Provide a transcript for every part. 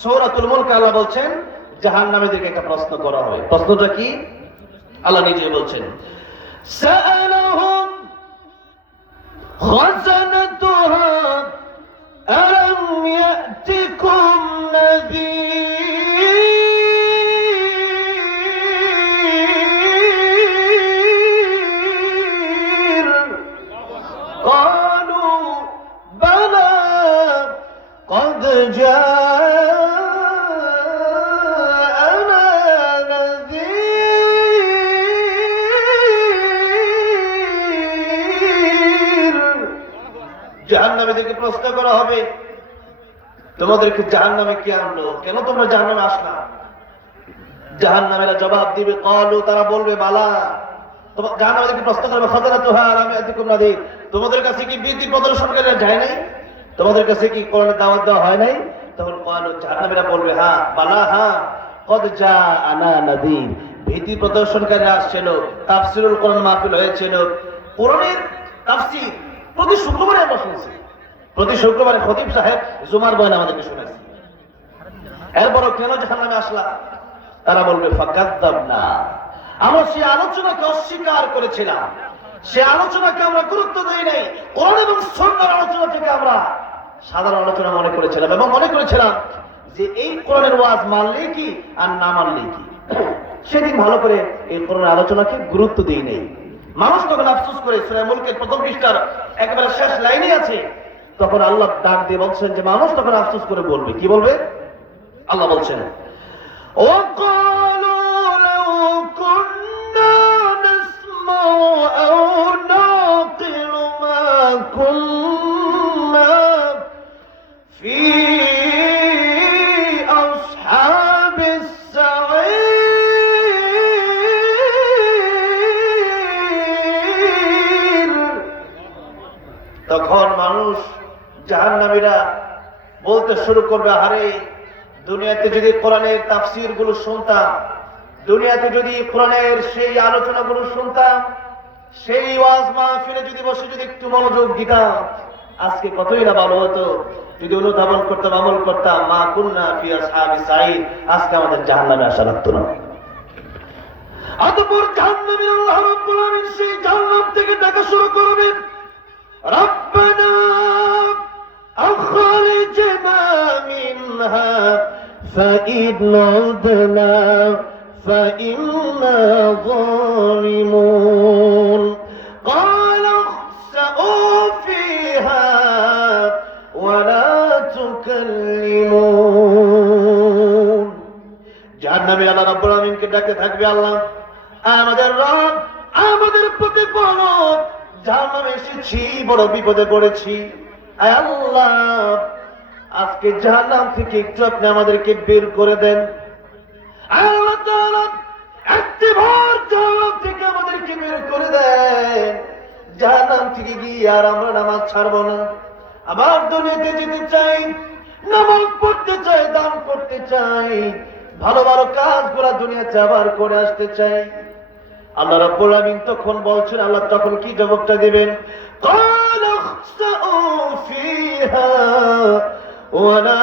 সূরাতুল মুলক আল্লাহ বলছেন জাহান্নামীদেরকে একটা প্রশ্ন করা হবে। প্রশ্নটা কি? আল্লাহ নিজে বলছেন, সাআলাহুম খাযানাতুহা আলাম ইয়াতিকুম নাযীর ক্বালু বালা قد جاءنا نذير জাহান্নামীদেরকে প্রশ্ন করা হবে, তোমাদেরকে জাহান্নামে কে আনলো, কেন তোমরা জাহান্নামে আসলা? জাহান্নামীরা জবাব দিবে, ক্বালু, তারা বলবে, বালা, জাহান্নামীদেরকে প্রশ্ন করবে, খাযানাতুহা আলাম ইয়াতিকুম নাযীর, তোমাদের কাছে কি ভীতি প্রদর্শনকারীরা যায় নাই? তোমাদের কাছে কি কোরআনের দাওয়াত দেওয়া হয় নাই? তখন ক্বালু, জাহান্নামীরা বলবে, হ্যাঁ, বালা, হ্যাঁ, কদ জাআনা নাযীর, ভীতি প্রদর্শনকারীরা আসছিল, তাফসীরুল কোরআন মাহফিল হয়েছিল, কোরআনের তাফসীর প্রতি শুক্রবারে আমরা শুনছি, প্রতি শুক্রবারে খতিব সাহেব জুমার বয়ান আমাদেরকে শোনাইছে। এরপরও কেন জাহান্নামে আসলা? তারা বলবে, ফাকাদ্দাবনা, আমরা সেই আলোচনাকে অস্বীকার করেছিলাম, সে আলোচনাকে আমরা গুরুত্ব দেই নাই, কোরআন এবং সুন্নাহর আলোচনা থেকে আমরা সাধারণ আলোচনা মনে করেছিলাম, এবং মনে করেছিলাম যে এই কোরআনের ওয়াজ মানলে কি আর না মানলে কি। সেদিন ভালো করে এই কোরআনের আলোচনাকে গুরুত্ব দেই নাই। মানুষ তখন আফসোস করে, সূরা মুলকের প্রথম পৃষ্ঠার একেবারে শেষ লাইনে আছে, তখন আল্লাহ ডাক দিয়ে বলছেন যে মানুষ তখন আফসোস করে বলবে, কি বলবে? আল্লাহ বলছেন, وَقَالُوا لَوْ كُنَّا نَسْمَعُ أَوْ نَعْقِلُ مَا كُنَّا فِي أَصْحَابِ السَّعِيرِ। তখন মানুষ, জাহান্নামীরা বলতে শুরু করবে, আরে দুনিয়াতে যদি কোরআনের তাফসীর গুলো শুনতাম, দুনিয়াতে যদি কোরআনের সেই আলোচনাগুলো শুনতাম, সেই ওয়াজ মাহফিলে যদি বসে যদি একটু মনোযোগ দিতাম, আজকে কতই না ভালো হতো। যদি অনুধাবন করতাম, আমল করতাম, মা কুন্না ফি আসহাবিস সাঈর, আজকে আমাদের জাহান্নামে আসা লাগতো না। অতঃপর জাহান্নামী আল্লাহ রাব্বুল আলামিন সেই জাহান্নাম থেকে ডাকা শুরু করবেন, রব্বানা আখরিজনা মিনহা فإن عدنا فإنا ظالمون قال اخسئوا فيها ولا تكلمون। জাহান্নামী আল্লাহ রাব্বুল আলামিনকে ডাকতে থাকবে, আল্লাহ আমাদের রব, আমাদের প্রতিপালক, জাহান্নামে এসেছি, বড় বিপদে পড়েছি, আয় আল্লাহ আজকে জাহান্নাম থেকে একটু আপনি আমাদেরকে বের করে দেন। আল্লাহ তাআলা একবার জাহান্নাম থেকে আমাদেরকে বের করে দেন, জাহান্নাম থেকে গিয়ে আর আমরা নামাজ ছাড়বো না, আবার দুনিয়াতে যেতে চাই, নামাজ পড়তে চাই, দান করতে চাই, ভালো ভালো কাজগুলো দুনিয়াতে আবার করে আসতে চাই। আল্লাহ রাব্বুল আলামিন তখন বলছেন, আল্লাহ তখন কি জবাবটা দিবেন? ক্বালা ইখসাউ ফিহা ওয়ালা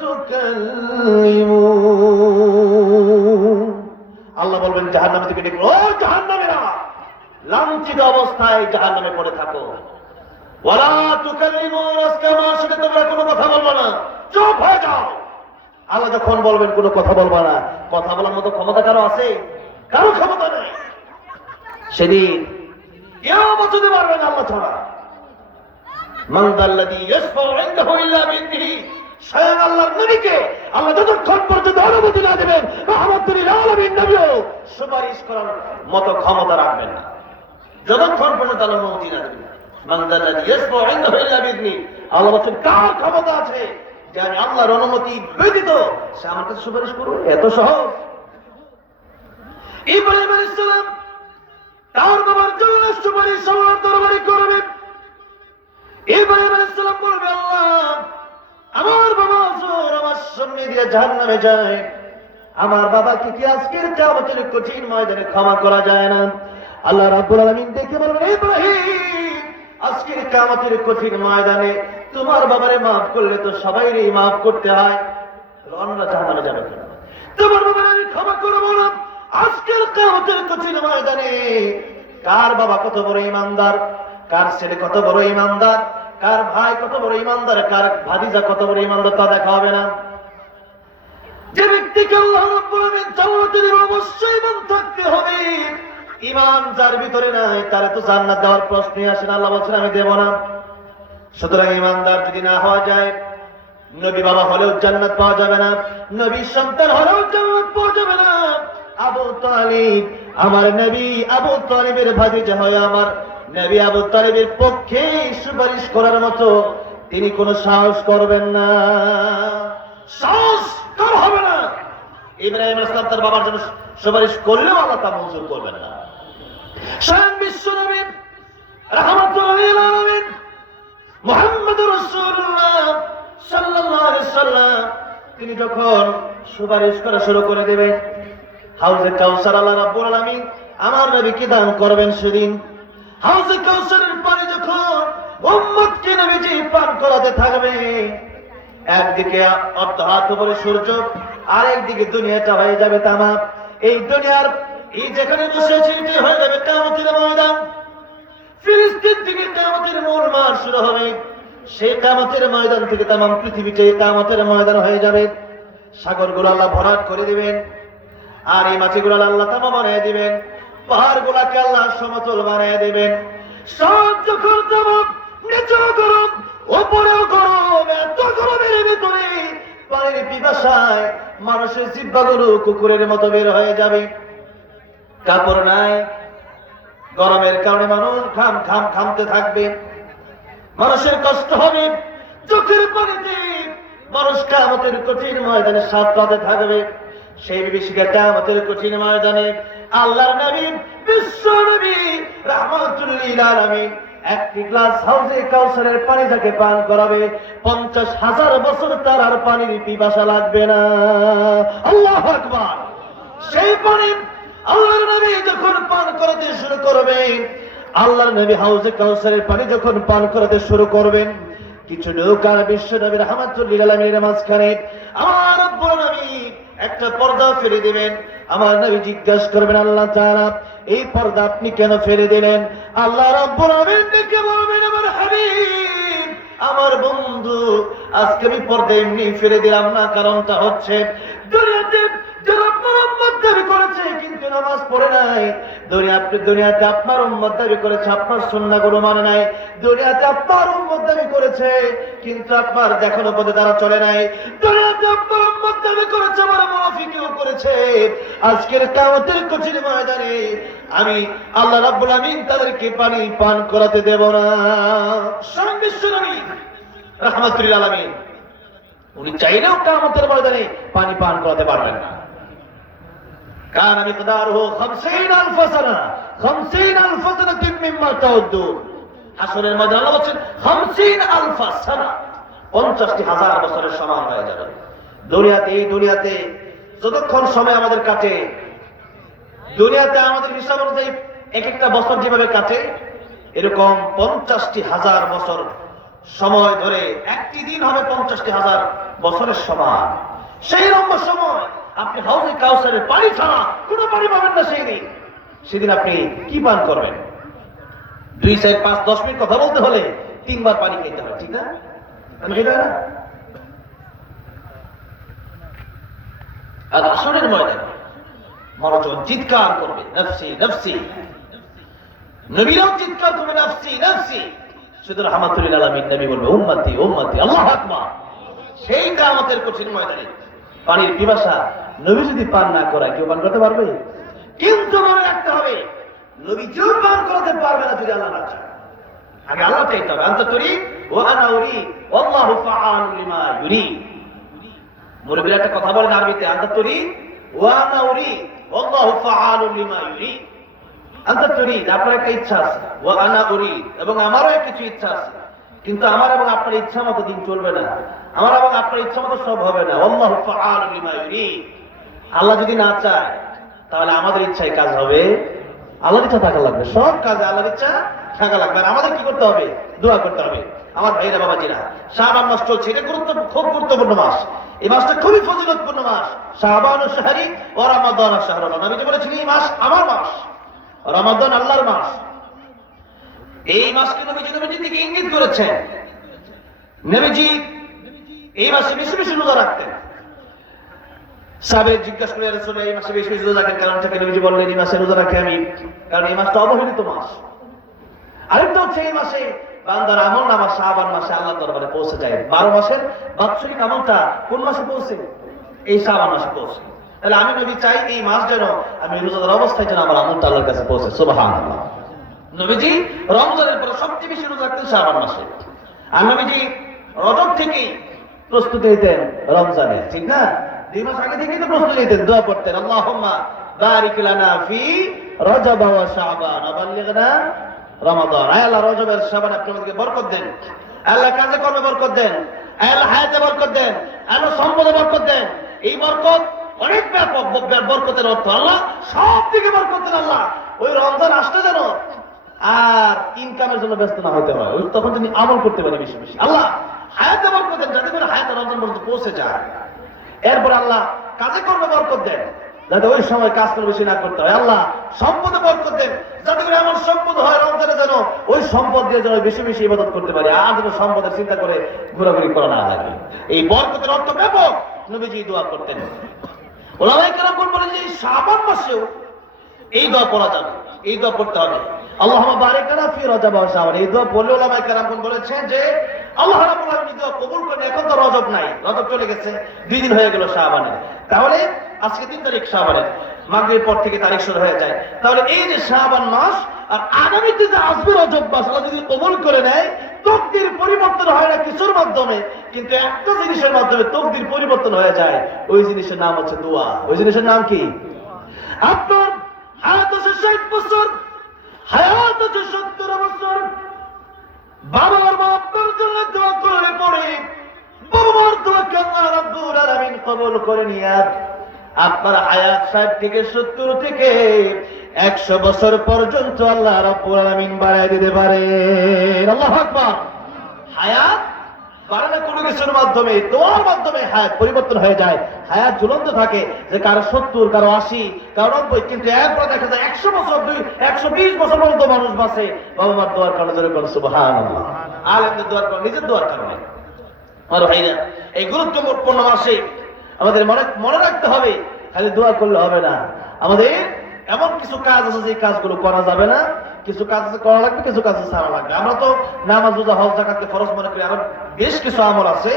তুকাল্লিমুন। আল্লাহ বলবেন জাহান্নাম থেকে ডেকে, ও জাহান্নামীরা, লাঞ্ছিত অবস্থায় জাহান্নামে পড়ে থাকো, ওয়ালা তুকাল্লিমুন, আজকে আমার সাথে তোমরা কোনো কথা বলবে না, চুপ হয়ে যাও। আল্লাহ যখন বলবেন কোনো কথা বলবা না, কথা বলার মতো ক্ষমতা কারো আছে? কারো ক্ষমতা নেই। সেদিন কেউ বাঁচাতে পারবে না আল্লাহ ছাড়া। মান যাল্লাযী ইয়াশফাউ ইনদাহু ইল্লা বিইذনিহি, স্বয়ং আল্লাহর নবীকে আল্লাহ যতক্ষণ পর্যন্ত অনুমতি না দেবেন, রাহমাতুল লিল আলামিন নবীও সুপারিশ করার মতো ক্ষমতা রাখবেন না, যতক্ষণ পর্যন্ত আল্লাহ অনুমতি না দেবেন। মান যাল্লাযী ইয়াশফাউ ইনদাহু ইল্লা বিইذনিহি, আল্লাহ বলেন কার ক্ষমতা আছে যে আমি আল্লাহর অনুমতি ব্যতীত সে আমার কাছে সুপারিশ করবে? এত সহজ। ইব্রাহিম আলাইহিস সালাম তার বাবার জন্য সুপারিশ আল্লাহর দরবারে করবেন। ইব্রাহিম আলাইহিস সালাম বলবে, আল্লাহ আমার বাবা হুজুর আমার সামনে দিয়ে জাহান্নামে যায়, আমার বাবাকে কি আজকের কিয়ামতের কঠিন ময়দানে ক্ষমা করা যায় না? আল্লাহ রাব্বুল আলামিন দেখে বলবেন, ইব্রাহিম আজকের কিয়ামতের কঠিন ময়দানে তোমার বাবারে মাফ করলে তো সবাইরই মাফ করতে হয়, অন্য আজকের কিয়ামতের কঠিন ময়দানে কার বাবা কত বড় ঈমানদার, কার ছেলে কত বড় ঈমানদার, কার ভাই কত বড় ঈমানদার, কার ভাতিজা কত বড় ঈমানদার তা দেখা হবে না। যে ব্যক্তিকে আল্লাহ রাব্বুল আলামিন জান্নাতে দেবে অবশ্যই ঈমান থাকতে হবে। ঈমান যার ভিতরে নাই তারে তো জান্নাত দেওয়ার প্রশ্নই আসে না। আল্লাহ বলছেন আমি দেব না। সুতরাং ঈমানদার যদি না হওয়া যায়, নবী বাবা হলেও জান্নাত পাওয়া যাবে না, নবীর সন্তান হলেও জান্নাত পাওয়া যাবে না। আবু তালিব আমার নবী, আবু তালিবের ভাতিজা হয়ে আমার নবী আবু তালিবের পক্ষে সুপারিশ করার মতো তিনি কোনো সাহস করবেন না, সাহস কার হবে না। ইব্রাহিম আলাইহিস সালাম তার বাবার জন্য সুপারিশ করলেও আল্লাহ তা মঞ্জুর করবেন না। স্বয়ং বিশ্ব নবী রাহমাতুল লিল আলামিন মুহাম্মদুর রাসূলুল্লাহ সাল্লাল্লাহু আলাইহি সাল্লাম তিনি যখন সুপারিশ করা শুরু করে দেবেন, হাউজে কাউসার আল্লাহ রাব্বুল আলামিন আমার নবীকে দান করবেন সেদিন। হাউজে কাউসারের পানি যখন উম্মতকে নবীজি পান করাতে থাকবে, একদিকে অর্ধহাত উপরে সূর্য, আর একদিকে দুনিয়াটা হয়ে যাবে তামাম। এই দুনিয়ার এই যেখানে বসে আছে এটি হয়ে যাবে কিয়ামতের ময়দান। ফিলিস্তিন থেকে কিয়ামতের মূল মাঠ শুরু হবে, সেই কিয়ামতের ময়দান থেকে তামাম পৃথিবীতে কিয়ামতের ময়দান হয়ে যাবে। সাগরগুলো আল্লাহ ভরাট করে দিবেন, আর এই মাটিগুলো আল্লাহ তামা বানিয়ে দিবেন, পাহাড়গুলাকে আল্লাহ সমতল বানিয়ে দিবেন। সব যখন তামাম নিচেও গরম উপরেও গরম, এত গরমের ভিতরে পানির পিপাসায় মানুষের জিহ্বাগুলো কুকুরের মতো বের হয়ে যাবে। কাপড় নাই, গরমের কারণে মানুষ ঘামতে থাকবে, মানুষের কষ্ট হবে। চোখের পানিতে মানুষ কিয়ামতের কঠিন ময়দানে সাঁতরাতে থাকবে। সেই বিভীষিকা কিয়ামতের কঠিন ময়দানে আল্লাহর নবী বিশ্ব নবী রাহমাতুল লিল আলামিন একটি গ্লাস হাউজে কাউসারের পানি যাকে পান করাবে 50,000 বছর তার আর পানির পিপাসা লাগবে না। আল্লাহু আকবার। সেই পানি আল্লাহর নবী যখন পান করাতে শুরু করবেন, আল্লাহর নবী হাউজে কাউসারের পানি যখন পান করাতে শুরু করবেন, কিছু লোক আর বিশ্ব নবী রাহমাতুল লিল আলামিনের মাঝখানে আমার রব্বুল আলামিন একটা পর্দা ফেলে দিবেন। আমার নবী জিজ্ঞাসা করবেন আল্লাহ তাআলা এই পর্দা আপনি কেন ফেলে দিলেন? আল্লাহ রাব্বুল আলামিন ডেকে বলবেন আমার হাবিব, আমার বন্ধু, আজকে আমি পর্দা এমনি ফেলে দিলাম না, কারণটা হচ্ছে দুনিয়াতে যারা আপনার উম্মত দাবি করেছে কিন্তু নামাজ পড়ে নাই, দুনিয়াতে আপনার উম্মত দাবি করেছে আপনার সুন্নাহগুলো মানে নাই, দুনিয়াতে আপনার উম্মত দাবি করেছে কিন্তু আপনার দেখানো পথে তারা চলে নাই, দুনিয়াতে আপনার উম্মত দাবি করেছে আমার মুনাফিকিও করেছে। আজকের কিয়ামতের কঠিন ময়দানে আমি আল্লাহ রাব্বুল আমিন তাদেরকে পানি পান করাতে দেব না। স্বয়ং বিশ্ব নবী রাহমাতুল লিল আলামিন উনি চাইলেও কিয়ামতের ময়দানে পানি পান করাতে পারবেন না। কান মিকদারুহু 50,000 সানা, 50,000 সানাতিন মিম্মা তাউদ্দুন। হাসরের ময়দানে আল্লাহ বলেন 50,000 সানা, 50,000 বছরের সমান হয়ে যাবে। এই দুনিয়াতে যতক্ষণ সময় আমাদের কাটে, দুনিয়াতে আমাদের হিসাব অনুযায়ী এক একটা বছর যেভাবে কাটে, এরকম 50,000 বছর সময় ধরে একটি দিন হবে 50,000 বছরের সমান। সেই লম্বা সময় আপনি হাউজে কাউসারের পানি ছাড়া কোনো পানি পাবেন না। সেদিন আপনি কি পান করবেন? 2, 4, 5, 10 মিনিট কথা বলতে হলে 3 বার পানি খেতে হবে, ঠিক না? আমি খেতে না। আর আসরের ময়দানে মানুষজন চিৎকার করবে নফসি নফসি, নবীরাও চিৎকার করবে নফসি নফসি। শুধু রাহমাতুল লিল আলামিন নবী বলবে উম্মতি উম্মতি, আল্লাহু আকবার। সেই কিয়ামতের কঠিন ময়দানে পানির পিপাসা নবী যদি পান না করায় কেউ পান করতে পারবে? কিন্তু মনে রাখতে হবে নবী কেউ পান করতে পারবে না যদি আল্লাহ না চায়। আগে আল্লাহ চাইতে হবে। আনতা তুরিদ ওয়া আনা উরিদ ওয়াল্লাহু ফাআলু লিমা ইউরিদ। মুরব্বিরা একটা কথা বলেন আরবিতে, আনতা তুরিদ ওয়া আনা উরিদ ওয়াল্লাহু ফাআলু লিমা ইউরিদ। আনতা তুরিদ আপনার একটা ইচ্ছা আছে, ওয়া আনা উরিদ এবং আমারও কিছু ইচ্ছা আছে, কিন্তু আমার এবং আপনার ইচ্ছা মতো দিন চলবে না, আমার এবং আপনার ইচ্ছা মতো সব হবে না। আল্লাহু ফাআলু লিমা ইউরিদ। আল্লাহ যদি না চায় তাহলে আমাদের ইচ্ছায় কাজ হবে, আল্লাহর ইচ্ছা থাকা লাগবে। সব কাজে আল্লাহর ইচ্ছা থাকা লাগবে। আর আমাদের কি করতে হবে? দোয়া করতে হবে। আমার ভাইরা বাবাজিরা, শাবান মাস চলছে, এটা খুব গুরুত্বপূর্ণ মাস। এই মাসটা খুবই ফজিলতপূর্ণ মাস। শাবানুশ শাহরি ওয়া রমাদানুশ শাহরুল্লাহ। নবীজি বলেছেন এই মাস আমার মাস, রমাদান আল্লাহর মাস। এই মাসকে নবীজি দিকে ইঙ্গিত করেছেন। নবীজি এই মাসে বেশি বেশি রোজা রাখতেন। সাহাবী জিজ্ঞাসা করে রাসূলুল্লাহ এই মাসে বেশি বেশি রোজা রাখেন কারণ থেকে? নবীজি বললেন এই মাসে রোজা রাখি আমি কারণ এই মাসটা অবহেলিত মাস। আরেকটা হচ্ছে এই মাসে বান্দার আমল নামা শাবান মাসে আল্লাহর দরবারে পৌঁছে যায়। 12 মাসের বাৎসরিক আমলটা কোন মাসে পৌঁছে? এই শাবান মাসে পৌঁছে। তাহলে আমি নবী চাই এই মাস যেন আমি রোজাদার অবস্থায় যেন আমার আমলটা আল্লাহর কাছে পৌঁছে। সুবহানাল্লাহ। নবীজি রমজানের পরে সবচেয়ে বেশি রোজা রাখতেন শাবান মাসে। আর নবীজি রজব থেকেই প্রস্তুতি নিতেন রমজানে, ঠিক না? 2 মাস আগে থেকেই তো প্রস্তুতি নিতেন, দোয়া করতেন আল্লাহুম্মা বারিক লানা ফি রজব ওয়া শাবান ওয়া বাল্লিগনা রমাদান। আয় আল্লাহ রজবের শাবান আপনি আমাদেরকে বরকত দেন, আল্লাহ কাজে কর্মে বরকত দেন, আল্লাহ হায়াতে বরকত দেন, আল্লাহ সম্পদে বরকত দেন। এই বরকত অনেক ব্যাপক, বরকতের অর্থ আল্লাহ সব দিকে বরকত দেন। আল্লাহ ওই রমজান আসতে যেন আর ইনকামের জন্য ব্যস্ত না হতে হয়, ওই তখন তিনি আমল করতে পারে বেশি বেশি। আল্লাহ হায়াতে বরকত দেন যাতে করে হায়াতে রমজান পর্যন্ত পৌঁছে যায়। এরপর আল্লাহ কাজে কর্মে বরকত দেন যাতে ওই সময় কাজ করে বেশি না করতে হয়। আল্লাহ সম্পদে বরকত দেন যাতে করে এমন সম্পদ হয় রমজানে যেন ওই সম্পদ দিয়ে যেন বেশি বেশি ইবাদত করতে পারি, আর যেন সম্পদের চিন্তা করে ঘোরাঘুরি করা না লাগে। এই বরকতের অর্থ ব্যাপক। নবীজি দোয়া করতেন। ওলামায়ে কেরাম বলেন যে এই শাবান মাসেও এই দোয়া পড়া যাবে, এই দোয়া পড়তে হবে। আল্লাহুম্মা বারিক লানা ফি রজব ওয়া শাবান। এই দোয়া পড়লে ওলামায়ে কেরাম বলেছেন যে আল্লাহ রাব্বুল আলামিন দোয়া কবুল করেন। এখন তো রজব নাই, রজব চলে গেছে, 2 দিন হয়ে গেল শাবানের। তাহলে আজকে 3 তারিখ শাবানের, মাগরিবের পর থেকে তারিখ শুরু হয়ে যায়। তাহলে এই যে শাবান মাস আর আগামীতে যে আসবে রজব মাস, আল্লাহ যদি কবুল করে নেয়, তকদির পরিবর্তন হয় না কিছুর মাধ্যমে, কিন্তু একটা জিনিসের মাধ্যমে তকদির পরিবর্তন হয়ে যায়। ওই জিনিসের নাম হচ্ছে দোয়া। ওই জিনিসের নাম কি? আপনার হায়াত আছে 60 বছর, হায়াত আছে 70 বছর, বাবার বাবার জন্য দোয়া করলে পরে বাবার দোয়াকে আল্লাহ রাব্বুল আলামিন কবুল করে নিয়ে আপনার হায়াত 60 থেকে 70 থেকে 100 বছর পর্যন্ত আল্লাহ রাব্বুল আলামিন বাড়ায় দিতে পারে। আল্লাহু আকবার। হায়াত বাড়ে না কোনো কিছুর মাধ্যমে, দোয়ার মাধ্যমে হায়াত পরিবর্তন হয়ে যায়। হায়াত ঝুলন্ত থাকে, যে কারো 70, কারো 80, কারো 90, কিন্তু এরপর দেখা যায় 100 বছর, 120 বছর পর্যন্ত মানুষ বাঁচে বাবা মার দোয়ার কারণে। জোরে বলেন সুবহানাল্লাহ। আলেমদের দোয়ার কারণে, নিজের দোয়ার কারণে। আর ভাইরা, এই গুরুত্বপূর্ণ মাসে আমাদের মনে রাখতে হবে খালি দোয়া করলে হবে না। আমাদের এমন কিছু কাজ আছে যে কাজগুলো করা যাবে না, কিছু কাজ করা লাগবে, কিছু কাজ ছাড়া লাগবে। আমরা তো নামাজ রোজা হজ যাকাতকে ফরজ মনে করি, আরো বেশ কিছু আমল আছে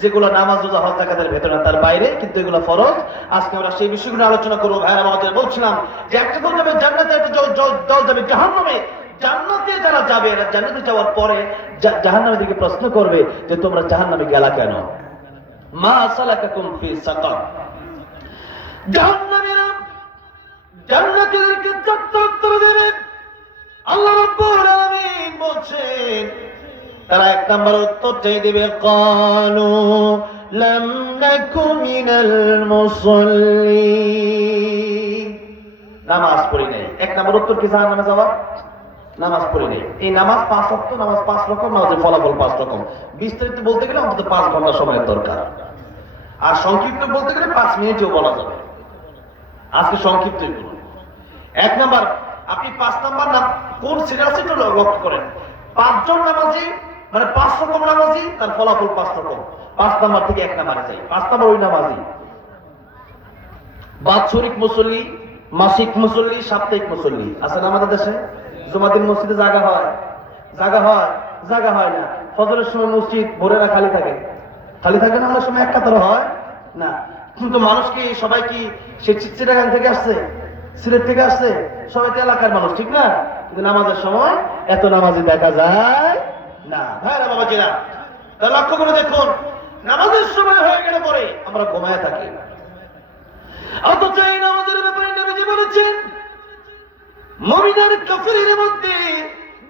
যেগুলো নামাজ রোজা হজ যাকাতের ভেতরে, তার বাইরে, কিন্তু এগুলো ফরজ। আজকে আমরা সেই বিষয়গুলো আলোচনা করবো। ভাইরা আমাদের বলছিলাম যে একটা দল যাবে জান্নাতে, একটা দল যাবে জাহান্নামে। জান্নাতে যারা যাবে, এরা জান্নাতে যাওয়ার পরে জাহান্নামের দিকে প্রশ্ন করবে যে তোমরা জাহান্নামে গেলা কেন? মা সালাকাকুম ফি সাকার। জাহান্নামীরা জান্নাতীদেরকে উত্তর দেবে। আল্লাহ রাব্বুল আলামিন বলছেন তারা 1 নম্বর উত্তরটাই দেবে ক্বালু লাম নাকু মিনাল মুসাল্লিন। নামাজ পড়ি নাই। 1 নম্বর উত্তর কি জাহান্নামে যাওয়া? নামাজ পড়ি নাই। এই নামাজ 5 ওয়াক্ত, নামাজ 5 রকম, নামাজের ফলাফল 5 রকম। বিস্তারিত বলতে গেলে অন্তত 5 ঘন্টা সময়ের দরকার, আর সংক্ষিপ্ত বলতে গেলে 5 মিনিটেও বলা যাবে। আজকে সংক্ষিপ্তই বলুন। 1 নম্বর, আপনি 5 নম্বর না কোন সিরিয়াল আছে একটু লক্ষ্য করেন। 5 জন নামাজি মানে 5 রকম নামাজি, তার ফলাফল 5 রকম। 5 নম্বর থেকে 1 নম্বরে যাই। 5 নম্বর ওই নামাজি বাৎসরিক মুসল্লি, মাসিক মুসল্লি, সাপ্তাহিক মুসল্লি আছে না আমাদের দেশে? জুমার দিন মসজিদে জায়গা হয়, জায়গা হয় না। ফজরের সময় মসজিদ ভোরেরা খালি থাকে, খালি থাকে না? অনেক সময় এক কাতার হয় না। কিন্তু মানুষ কি, সবাই কি সে চিটাগাং থেকে আসছে, সিলেট থেকে আসছে? সবাই তো এলাকার মানুষ, ঠিক না? কিন্তু নামাজের সময় এত নামাজি দেখা যায় না। ভাইরা বাবাজিরা, তা লক্ষ্য করে দেখুন, নামাজের সময় হয়ে গেলে পরে আমরা ঘুমায় থাকি। অথচ এই নামাজের ব্যাপারে নবীজি বলেছেন মুমিন আর কাফিরের মধ্যে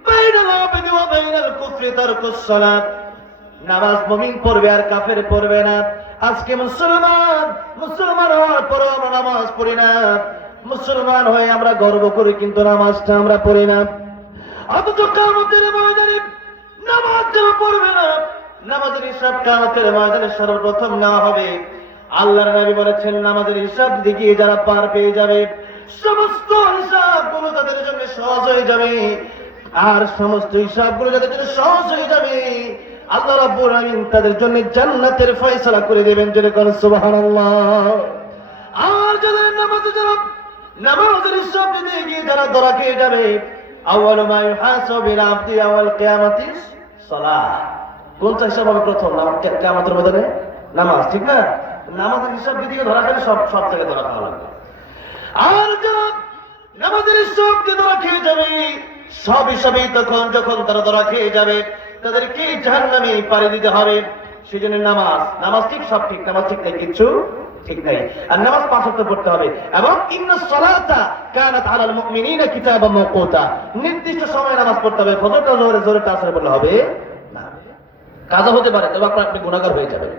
বাইনাল আবদি ওয়া বাইনাল কুফরি তারকুস সালাত। নামাজ মুমিন পড়বে আর কাফের পড়বে না। আজকে মুসলমান হওয়ার পরেও আমরা নামাজ পড়ি না। মুসলমান হয়ে আমরা গর্ব করি, কিন্তু নামাজটা আমরা পড়ি না। অথচ কিয়ামতের ময়দানে নামাজ যারা পড়বে না, নামাজের হিসাব কিয়ামতের ময়দানে সর্বপ্রথম নেওয়া হবে। আল্লাহর নবী বলেছেন, নামাজের হিসাব দিকে যারা পার পেয়ে যাবে, সমস্ত হিসাবগুলো তাদের জন্য সহজ হয়ে যাবে। আর সমস্ত হিসাবগুলো যাদের জন্য সহজ হয়ে যাবে, আল্লাহ রাব্বুল আলামিন তাদের জন্য জান্নাতের ফয়সালা করে দেবেন। যেরকম সুবহানাল্লাহ। আর যাদের নামাজের হিসাব দিতে গিয়ে যারা ধরা খেয়ে যাবে, আউয়ালু মা ইউহাসাবু বিল আবদি ইয়াওমাল কিয়ামাতিস সালাহ। কোনটা হিসাব হবে প্রথম? কিয়ামতের ময়দানে নামাজ, ঠিক না? নামাজের হিসাব দিতে গিয়ে ধরা খেলে সব জায়গায় ধরা খাওয়া লাগবে। আর যারা নামাজের হিসাব দিয়ে ধরা খেয়ে যাবে, সব হিসাবেই যখন তারা ধরা খেয়ে যাবে, তাদেরকে জাহান্নামে পাড়ি দিতে হবে। সেজন্য নামাজ ঠিক, সব ঠিক, নামাজ ঠিক নাই, কিচ্ছু ঠিক নাই। আর নামাজ 5 ওয়াক্ত পড়তে হবে। এবং ইন্নাস সালাতা কানাত আলাল মুমিনিনা কিতাবাম মাওকুতা, নির্দিষ্ট সময়ে নামাজ পড়তে হবে। ফজরটা জোহরটা আসরে পড়লে হবে না, কাজা হতে পারে, তবে আপনি গুনাহগার হয়ে যাবেন।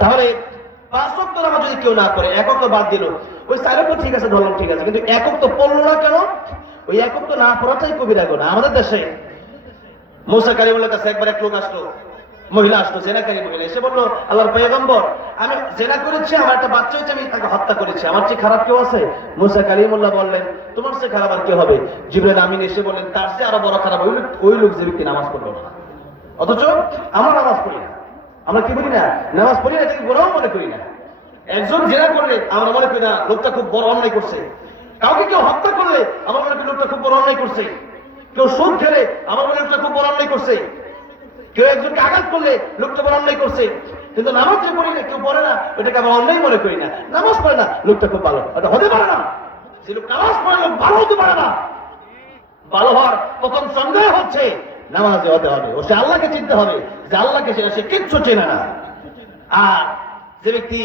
তাহলে 5 ওয়াক্ত নামাজ যদি কেউ না করে, 1 ওয়াক্ত বাদ দিল, ওই 4 ওয়াক্ত ঠিক আছে, ধরলাম ঠিক আছে, কিন্তু 1 ওয়াক্ত পড়লো না কেন? ওই 1 ওয়াক্ত না পড়াটাই কবিরা গুনাহ। আমাদের দেশে মুসা কালিমুল্লাহর কাছে একবার এক লোক আসলো, মহিলা আসলো, জেনাকারী মহিলা, এসে বললো, আল্লাহর পয়গম্বর, আমি জেনা করেছি, আমার একটা বাচ্চা হয়েছে, আমি তাকে হত্যা করেছি, আমার চেয়ে খারাপ কেউ আছে? মুসা কালিমুল্লাহ বললেন, তোমার চেয়ে খারাপ আর কেউ হবে? জিবরাইল আমিন এসে বললেন, তার চেয়ে আরো বড় খারাপ ওই লোক যে ব্যক্তি নামাজ পড়লো না। অথচ আমরা নামাজ পড়ি না, আমরা কি বলি না, নামাজ পড়ি না, এটাকে গুনাহ মনে করি না। একজন জেনা করলে আমরা মনে করি না লোকটা খুব বড় অন্যায় করছে। কাউকে কেউ হত্যা করলে আমার মনে করি লোকটা খুব বড় অন্যায় করছে। কেউ সুদ খেলে আমার মনে লোকটা খুব বড় অন্যায় করছে। কেউ একজনকে আঘাত করলে লোকটা বড় অন্যায় করছে। কিন্তু নামাজ যে পড়ি না, কেউ পড়ে না, ওইটাকে আমরা অন্যায় মনে করি না। নামাজ পড়ে না, লোকটা খুব ভালো, এটা হতে পারে না। যে লোক নামাজ পড়ে লোক ভালো হতে পারে না। ভালো হওয়ার প্রথম সংজ্ঞা হচ্ছে নামাজে হতে হবে, ও সে আল্লাহকে চিনতে হবে, যে আল্লাহকে সে কিচ্ছু চেনে না। আর যে ব্যক্তি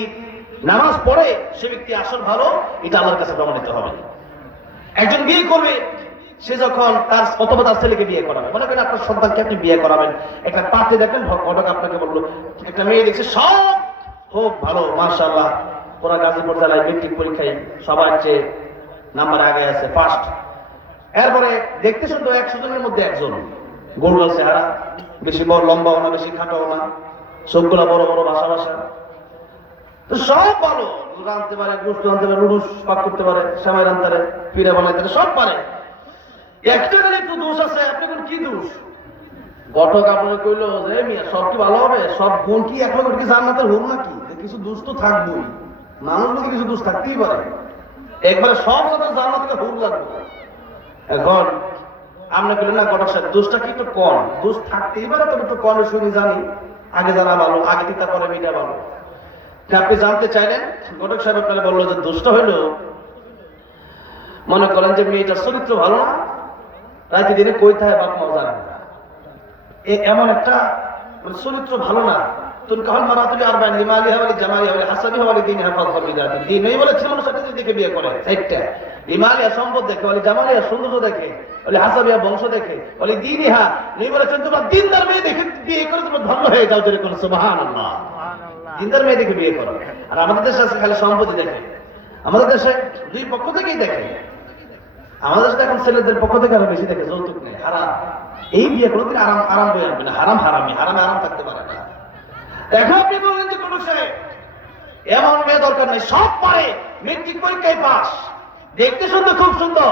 নামাজ পড়ে সে ব্যক্তি আসল ভালো, এটা আল্লাহর কাছে প্রমাণিত হবে। একজন বিয়ে করবে, সে যখন অথবা তার ছেলেকে বিয়ে করাবে, মনে করেন আপনার সন্তানকে আপনি বিয়ে করাবেন, একটা পার্টি দেখেন, ঘটক আপনাকে বললো, একটা মেয়ে দেখছে, সব খুব ভালো, মাশাআল্লাহ, ওরা গাজীপুর জেলায় মেট্রিক পরীক্ষায় সবার চেয়ে নাম্বার আগে আছে, ফার্স্ট। এরপরে দেখতে শুধু 100 জনের মধ্যে একজন, গোলগাল চেহারা, বেশি বড় লম্বাও না, বেশি খাটাও না, চোখগুলা বড় বড়, বাসা বাসা, সব ভালো, রাঁধতে পারে, গোস্ত রাঁধতে পারে, নুডলস পাক করতে পারে, সেমাই রাঁধতে পারে, পিঠা বানাইতে পারে, সব পারে। একটা গেলে একটু দোষ আছে, আপনি কোন কি দোষ? ঘটক আপনাকে কইলো যে মিয়া সব কি ভালো হবে, সব গুণ কি এক লোকের কি জান্নাতের হুর নাকি? কিছু দোষ তো থাকবেই, মানুষ যদি কিছু দোষ থাকতেই পারে, একবারে সব জান্নাতের হুর লাগবে। এখন আমরা কইলেন না ঘটক সাহেব, দোষটা কি একটু কম, দোষ থাকতেই পারে, তবে একটু কমে শুনি জানি, আগে জানা ভালো, আগে তিতা পরে মিটা ভালো। আপনি জানতে চাইলেন, ঘটক সাহেব আপনাকে বললো যে দোষটা হইলো, মনে করেন যে মেয়েটার চরিত্র ভালো না, রাতে দিনে কই থাকে বাপ মাও জানে না, এমন একটা চরিত্র ভালো না। তুমি কাহল মারাতুলি আরবাইন লিমালি হাওয়ালি জামালি হাওয়ালি হাসাবি হাওয়ালি দিন হাফাজ হাবি দাতি দিন এই বলেছিল, মানুষ সাথে দিকে বিয়ে করে, চারটা লিমালিয়া সম্পদ দেখে, বলে জামালিয়া সৌন্দর্য দেখে, বলে হাসাবিয়া বংশ দেখে, বলে দিনহা নেই বলেছেন তোমার দিনদার মেয়ে দেখে বিয়ে করে তোমার ধন্য হয়ে যাও, যেরকম সুবহানাল্লাহ, দিনদার মেয়ে দেখে বিয়ে করো। আর আমাদের দেশে আছে খালি সম্পত্তি দেখে, আমাদের দেশে দুই পক্ষ থেকেই দেখে। আমাদের দেশে এখন ছেলেদের পক্ষ থেকে আরো বেশি দেখে, যৌতুক নেই, হারাম। এই বিয়ে কোনোদিন আরাম বয়ে আনবে না, হারামে আরাম থাকতে পারে না। দেখো আপনি বললেন যে কোন সাহেব এমন মেয়ে দরকার নেই, সব পারে, মেট্রিক পরীক্ষায় পাস, দেখতে শুনতে খুব সুন্দর,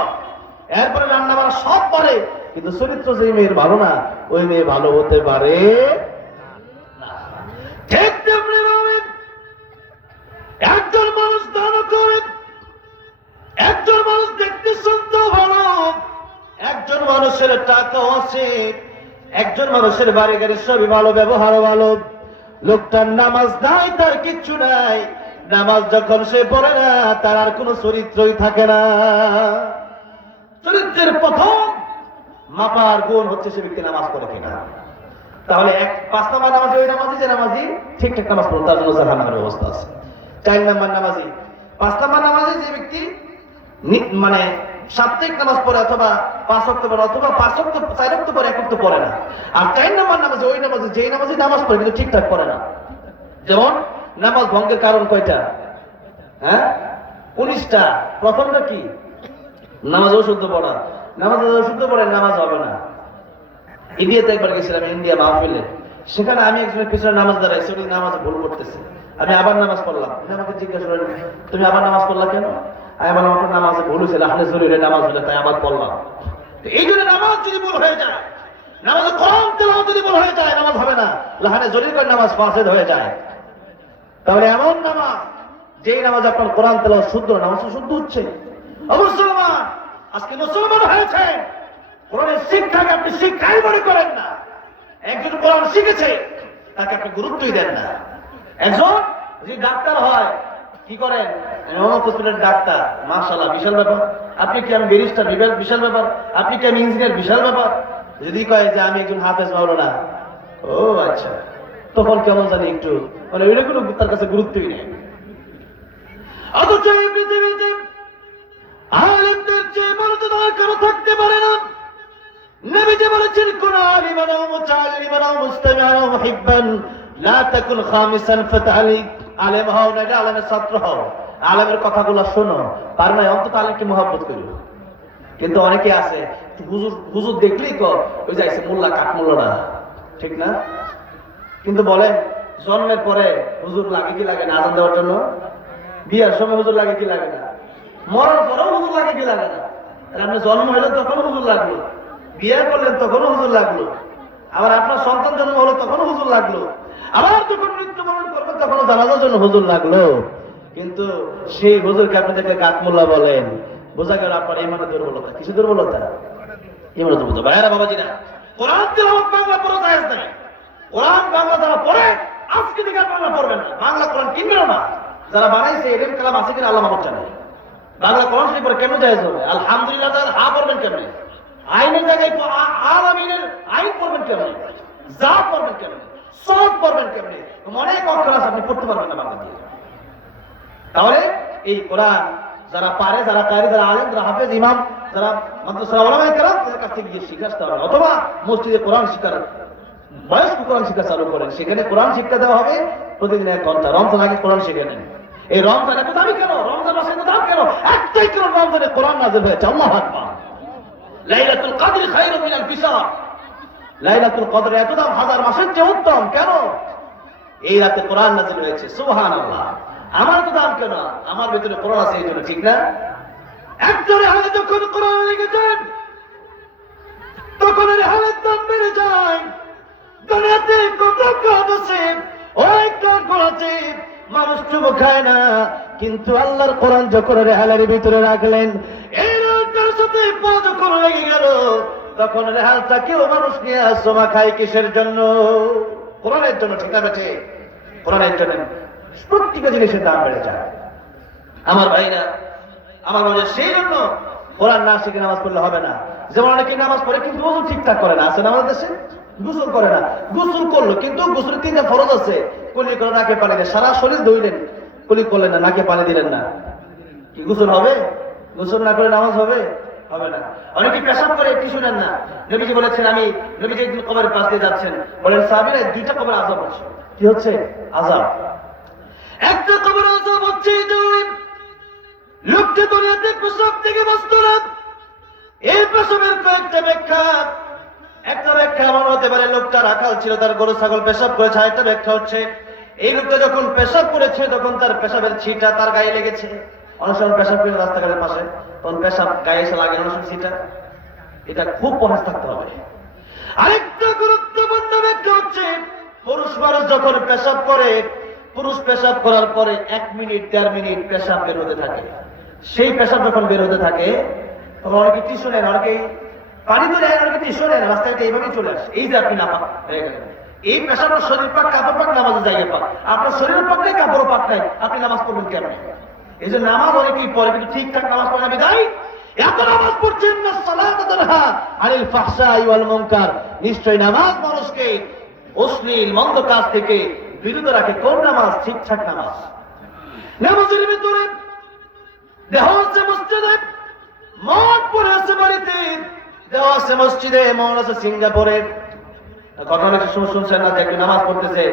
এরপরে রান্না বান্না সব পারে, কিন্তু চরিত্র যে মেয়ের ভালো না, ওই মেয়ে ভালো হতে পারে না। ঠিক তেমনি ভাবে একজন মানুষ দান করে, একজন মানুষ দেখতে শুনতে ভালো, একজন মানুষের টাকা আছে, একজন মানুষের বাড়ি গাড়ি সবই ভালো, ব্যবহারও ভালো, লোকটার নামাজ নাই, তার কিচ্ছু নাই, নামাজ যখন সে পড়ে না, তার আর কোনো চরিত্রই থাকে না। চরিত্রের প্রথম মাপার গুণ হচ্ছে সে ব্যক্তি নামাজ পড়ে কিনা। তাহলে 5 নাম্বার নামাজি ওই নামাজি যে নামাজি ঠিকঠাক নামাজ পড়ে, তার জন্য জাহান্নামের ব্যবস্থা আছে। 4 নাম্বার নামাজি, 5 নাম্বার নামাজি যে ব্যক্তি মানে সাপ্তাহিক নামাজ পড়ে, অথবা 5 ওয়াক্ত পড়ে, অথবা 5 ওয়াক্ত 4 ওয়াক্ত পড়ে, 1 ওয়াক্ত পড়ে না। আর 4 নাম্বার নামাজি ওই নামাজি যেই নামাজি নামাজ পড়ে কিন্তু ঠিকঠাক পড়ে না। যেমন নামাজ ভঙ্গের কারণ কয়টা? 19টা। প্রথমটা কি? নামাজ অশুদ্ধ পড়া, নামাজ শুদ্ধ পড়ে নামাজ হবে না। ইন্ডিয়াতে একবার গেছিলাম, ইন্ডিয়া মাহফিলে, সেখানে আমি একজনের পিছনে নামাজ দাঁড়াইছি, ওই নামাজ ভুল করতেছে। আমি আবার নামাজ পড়লাম, আমাকে জিজ্ঞাসা করেন তুমি আবার নামাজ পড়লা কেন? আমি বললাম আমার নামাজে ভুল হয়েছিল, আহলে জরুরি নামাজ হলে তাই আবার পড়লাম। এই জন্য নামাজ যদি ভুল হয়ে যায়, নামাজে কোরআন তেলাওয়াত যদি ভুল হয়ে যায়, নামাজ হবে না, লাহানে জরুরি করে নামাজ ফাসেদ হয়ে যায়। তাহলে এমন নামাজ যেই নামাজ আপনার কোরআন তেলাওয়াত শুদ্ধ, নামাজ শুদ্ধ হচ্ছে। মুসলমান আজকে মুসলমান হয়েছে, কোরআনের শিক্ষাকে আপনি শিক্ষাই মনে করেন না। একজন কোরআন শিখেছে তাকে আপনি গুরুত্বই দেন না। একজন যদি ডাক্তার হয়, কি করেন? হসপিটালের ডাক্তার, মাশাআল্লাহ বিশাল ব্যাপার। আপনি কি আমি ব্যারিস্টার, বিশাল ব্যাপার। আপনি কি আমি ইঞ্জিনিয়ার, বিশাল ব্যাপার। যদি কয় যে আমি একজন হাফেজ মাওলানা, ও আচ্ছা, তখন কেমন জানি একটু মানে ওইটা কোনো তার কাছে গুরুত্বই নেই। অথচ এই পৃথিবীতে আলেমদের চেয়ে মর্যাদার কারো থাকতে পারে না। নবীজি বলেছেন কোন আলিমান ও মুতাআল্লিমান ও মুস্তামিআন ও মুহিব্বান লা তাকুন খামিসান ফাতালি। আলেম হও না, আলেমের ছাত্র হও, আলেমের কথাগুলো শোনো, পার নয় অন্তত আলেমকে মহব্বত করি। কিন্তু অনেকে আছে হুজুর হুজুর দেখলেই কর ওই যাইছে মোল্লা কাঠমোল্লারা, ঠিক না? কিন্তু বলেন জন্মের পরে হুজুর লাগে কি লাগে না আজান দেওয়ার জন্য? বিয়ার সময় হুজুর লাগে কি লাগে না? মরার পরেও হুজুর লাগে কি লাগে না? আপনি জন্ম হইলেন তখন হুজুর লাগলো, বিয়ে করলেন তখন হুজুর লাগলো, আবার আপনার সন্তান জন্ম হলো তখন হুজুর লাগলো, আবার যখন মৃত্যুবরণ করবেন তখন জানাজার জন্য হুজুর লাগলো। কিন্তু সেই হুজুরকে আপনি দেখে কাঠমোল্লা বলেন, বোঝা গেল আপনার ইমানের দুর্বলতা। কিছু দুর্বলতা, ইমানের দুর্বলতা। ভাইয়েরা বাবাজিরা, কোরআন তেলাওয়াত বাংলা পড়া জায়েজ নাই। কোরআন বাংলা যারা পড়ে আজকে থেকে বাংলা পড়বেন না, বাংলা কোরআন কিনবেন না। যারা বানাইছে এরকম কালাম আছে কিনা আল্লাহ মাহফুজ জানে। বাংলা কোরআন শরীফ পড়ে কেমন জায়েজ হবে? আলহামদুলিল্লাহ যারা হা পড়বেন কেমনে? আইনের জায়গায় আলামিনের আইন পড়বেন কেমনে? যা পড়বেন কেমনে? সব পড়বেন কেমনে? অনেক অক্ষর আছে আপনি পড়তে পারবেন না বাংলা দিয়ে। তাহলে এই কোরআন যারা পারে, যারা কারি, যারা আলেম, যারা হাফেজ, ইমাম, যারা মাদ্রাসা ওলামায়ে কেরাম, তাদের কাছ থেকে গিয়ে শিখে আসতে হবে। অথবা মসজিদে কোরআন শিক্ষার বয়স্ক কোরআন শিক্ষা চালু করেন, সেখানে কোরআন শিক্ষা দেওয়া হবে প্রতিদিন 1 ঘন্টা। রমজান আগে কোরআন শিখে নেন। এই রমজান এত দামি কেন? রমজান মাসে এত দাম কেন? একটাই কারণ, রমজানে কোরআন নাযিল হয়েছে। আল্লাহু আকবার। লাইলাতুল কদর খায়রুম মিনাল ফিসার। লাইলাতুল কদর এত দাম, হাজার মাসের চেয়ে উত্তম। কেন? এই রাতে কোরআন নাযিল হয়েছে। সুবহানাল্লাহ। আমার তো দাম কেন? আমার ভিতরে কোরআন আছে এই জন্য, ঠিক না? একজনের হালে যখন কোরআন লিখেছেন তখন এর হালের দাম বেড়ে যায়। দুনিয়াতে কত কাজ আছে, ওই কাজগুলো আছে মানুষ চুমু খায় না, কিন্তু আল্লাহর কোরআন যখন রেহালের ভিতরে রাখলেন, এই রেহালটার সাথে পা যখন লেগে গেল, তখন রেহালটা কেউ মানুষ নিয়ে চুমা খায় কিসের জন্য? কোরআনের জন্য, ঠিক না বেঠে? কোরআনের জন্য প্রত্যেকটা জিনিসের দাম বেড়ে যায়। আমার ভাইরা, আমার মনে সেই জন্য কোরআন না শিখে নামাজ পড়লে হবে না। যেমন অনেকে নামাজ পড়ে কিন্তু ওযু ঠিকঠাক করে না, আছে না আমাদের দেশে? গোসল করে না, গোসল করলো কিন্তু গোসলের 3টা ফরজ আছে। কুলি করে নাকে পানি দেয়, সারা শরীর ধুইলেন, কুলি করলেন না, নাকে পানি দিলেন না, কি গোসল হবে? গোসল না করে নামাজ হবে? হবে না। অনেকে পেশাব করে টিস্যু নেন না। নবীজি বলেছেন, আমি নবীজি একদিন কবরের পাশ দিয়ে যাচ্ছেন, বলেন সাহাবীরা 2টা কবর আযাব হচ্ছে। কি হচ্ছে? আযাব। একটা কবর আযাব হচ্ছে যে লোকটা দুনিয়াতে পেশাব থেকে বাঁচত না। এই পেশাবের কয়েকটা ব্যাখ্যা। একটা ব্যাখ্যা এমন হতে পারে, লোকটা রাখাল ছিল, তার গরু ছাগল পেশাব করেছে। আরেকটা ব্যাখ্যা হচ্ছে, এই লোকটা যখন পেশাব করেছে তখন তার পেশাবের ছিটা তার গায়ে লেগেছে। অনেক সময় পেশাব করে রাস্তাঘাটের পাশে, তখন পেশাব গায়ে এসে লাগে, অনেক সময় ছিটা। এটা খুব পরেশ থাকতে হবে। আরেকটা গুরুত্বপূর্ণ ব্যাখ্যা হচ্ছে, পুরুষ মানুষ যখন পেশাব করে, পুরুষ পেশাব করার পরে 1 মিনিট 1.5 মিনিট পেশাব বের হতে থাকে। সেই পেশাব যখন বের হতে থাকে তখন অনেকে টিস্যু নেন, অনেকে পানি তো নেন, অনেকে টিস্যু নেন, রাস্তায় এইভাবেই চলে আসে। এই যে আপনি নাপাক হয়ে গেলেন, এই পেশাবটা শরীর পাক, কাপড় পাক, নামাজের জায়গা পাক। আপনার শরীরের পাক নেই, কাপড় পাক নাই, আপনি নামাজ পড়বেন কেন? এই যে নামাজ অনেকেই পড়ে কিন্তু ঠিকঠাক নামাজ পড়ে না। বিদায় এত নামাজ পড়ছেন না, সালাত তানহা আনিল ফাহশাই ওয়াল মুনকার। নিশ্চয় নামাজ মানুষকে অশ্লীল মন্দ কাজ থেকে বিরত রাখে। কোন নামাজ? ঠিকঠাক নামাজ। নামাজের ভিতরে দেহ আছে মসজিদে, মন পড়ে আছে বাড়িতে, দেহ আছে মসজিদে, মন আছে সিঙ্গাপুরে। ঘটনা শুনছেন না যে একটু নামাজ পড়তেছে,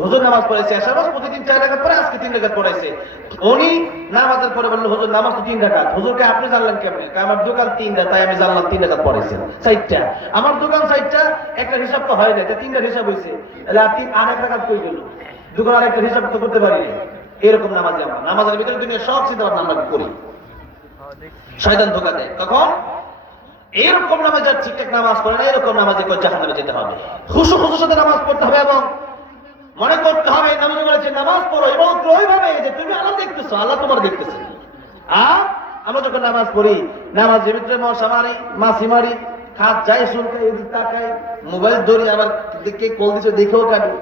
হুজুর নামাজ পড়াইছে, এশার নামাজ প্রতিদিন 4 রাকাত পড়ে, আজকে 3 রাকাত পড়াইছে। উনি নামাজের পরে বলল, হুজুর নামাজ তো 3 রাকাত। হুজুরকে আপনি জানলেন কেমনে? আমার দোকান 3টা, তাই আমি জানলাম 3 রাকাত পড়াইছেন। 4টা আমার দোকান, 4টা, একটা হিসাব তো হয় না, 3টার হিসাব হয়েছে, তাহলে আর 1 রাকাত কই গেল? দোকান আর একটা হিসাব তো করতে পারি না। এরকম নামাজ আমরা, নামাজের ভিতরে দুনিয়ার সব চিন্তা ভাবনা আমরা করি, শয়তান ধোঁকা দেয়। তখন এরকম নামাজ, যার ঠিকঠাক নামাজ পড়ে না, এরকম নামাজে জাহান্নামে যেতে হবে। খুশু খুশুর সাথে নামাজ পড়তে হবে এবং মনে করতে হবে, নবী বলেছেন নামাজ পড়ো এবং ওইভাবে যে তুমি আল্লাহ দেখতেছো, আল্লাহ তোমার দেখতেছে। আর আমরা যখন নামাজ পড়ি, নামাজের ভিতরে মশা মারি, মাছি মারি, হাত যাই শুনতে, এদিক তাকাই, মোবাইল ধরি, আবার কে কল দিচ্ছে দেখেও কাটি।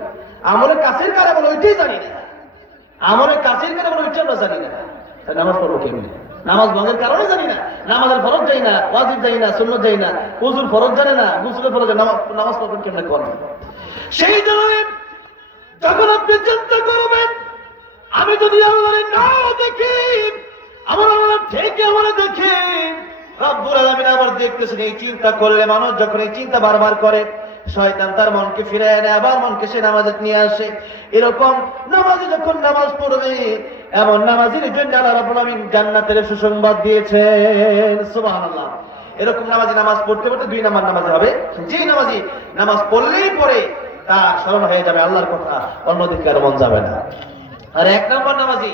আমলের কাছের কারে বলে ওইটাই জানি না, আমলের কাছের কারে বলে ওইটা আমরা জানি না, নামাজ পড়বো কেমনি? নামাজ ভঙ্গের কারণে জানি না, নামাজের ফরজ জানি না, ওয়াজিব জানি না, সুন্নাত জানি না, ওযুর ফরজ জানি না, গোসলের ফরজ, নামাজ পড়বেন কেমনে করবেন? সেই জন্য যখন আপনি চিন্তা করবেন, আমি যদি আল্লাহর নাও দেখি, আমার আল্লাহ থেকে আমার দেখে, রব্বুল আলামিন আমার দেখতেছেন, এই চিন্তা করলে মানুষ যখন এই চিন্তা বারবার করে, শয়তান তার মনকে ফিরিয়ে নেয়, আবার মনকে সে নামাজে নিয়ে আসে। এরকম নামাজে যখন নামাজ পড়বে, এমন নামাজের জন্য আল্লাহ রাব্বুল আলামিন জান্নাতের সুসংবাদ দিয়েছেন, সুবহানাল্লাহ। এরকম নামাজি নামাজ পড়তে পড়তে 2 নাম্বার নামাজে হবে, যে নামাজি নামাজ পড়লেই পড়ে তার স্মরণ হয়ে যাবে আল্লাহর কথা, অন্যদিকে আর মন যাবে না। আর 1 নাম্বার নামাজি,